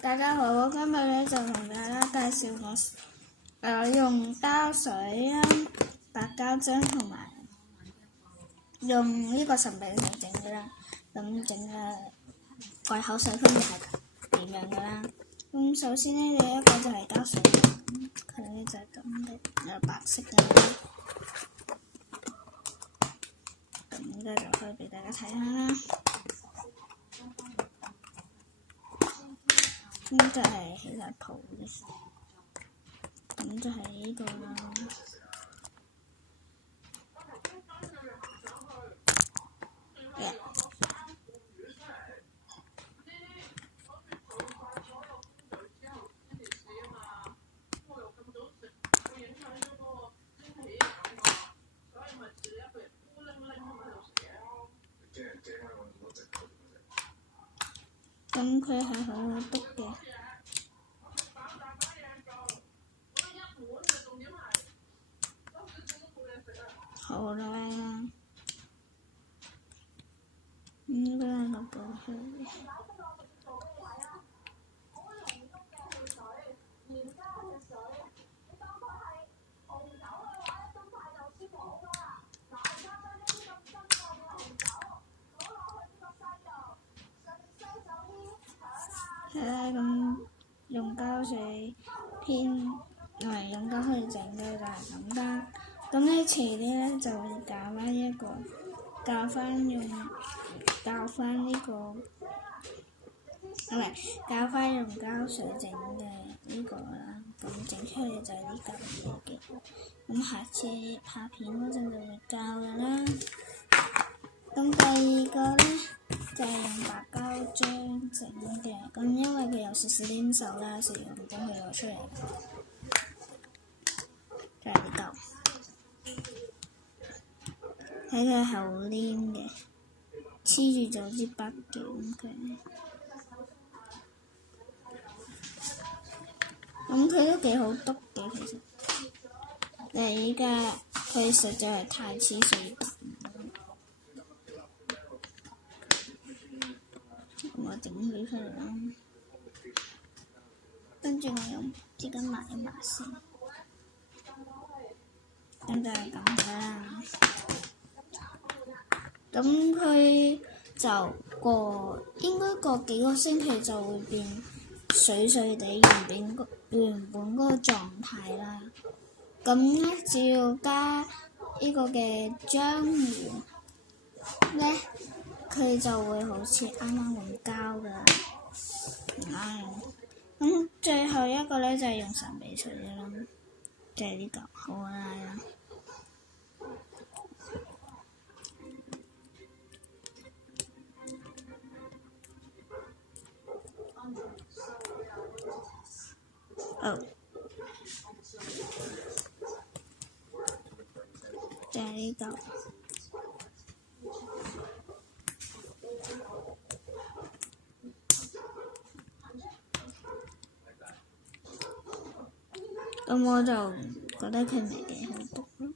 大家好，我今日咧就同大家介紹我用膠水啦、白膠漿同埋用呢個神秘水整嘅啦。咁整嘅貴口水分別係點樣嘅啦？咁首先咧，第一個就係膠水，佢咧就係咁嘅，有白色嘅。咁咧就可以俾大家睇下啦。咁就係起晒泡嘅，咁就係呢個啦。咁佢係好好篤嘅，好啦，應該係個寶水嘅。係啦，咁用膠水用膠水整嘅就係咁啦。咁呢遲啲咧就會教翻呢個膠水整嘅呢個啦。咁整出嚟就係呢嚿嘢嘅。咁下片嗰陣就會教㗎啦。咁第二個咧就係用白膠漿整嘅，咁因為佢有少少黏手啦，所以我將佢攞出嚟，就係呢嚿，睇佢係好黏嘅，黐住咗支筆嘅咁佢都幾好篤嘅其實，但係依家佢實在係太黐水筆。我整佢出嚟啦，跟住我用紙巾抹一抹先，咁就係咁嘅啦。咁佢就應該過幾個星期就會變水水地原本嗰個狀態啦。咁咧只要加呢個嘅漿糊咧，佢就會好似啱啱咁膠噶啦。咁最後一個咧就係用神秘水啦，就係呢個好啦。就係呢個。咁我就覺得佢未幾好篤咯，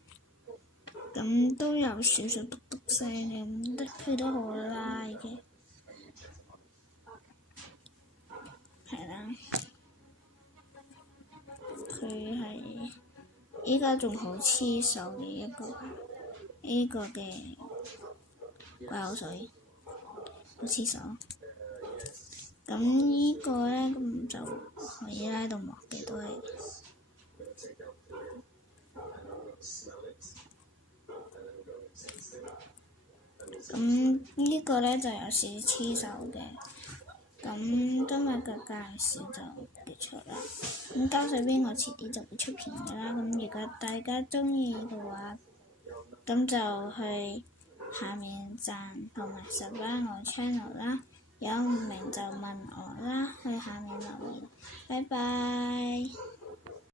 咁都有少少篤篤聲嘅，咁佢都好啦已經，係啦，佢係依家仲好黐手嘅呢個嘅貴口水，好黐手。咁呢個咧咁就可以拉到膜嘅都係。咁呢個咧就有少少黐手嘅。咁今日嘅介紹就結束啦。咁膠水邊我遲啲就會出片㗎啦。咁如果大家鍾意嘅話，咁就去下面讚同埋subscribe我 channel 啦。有唔明就問我啦，去下面留言。拜拜。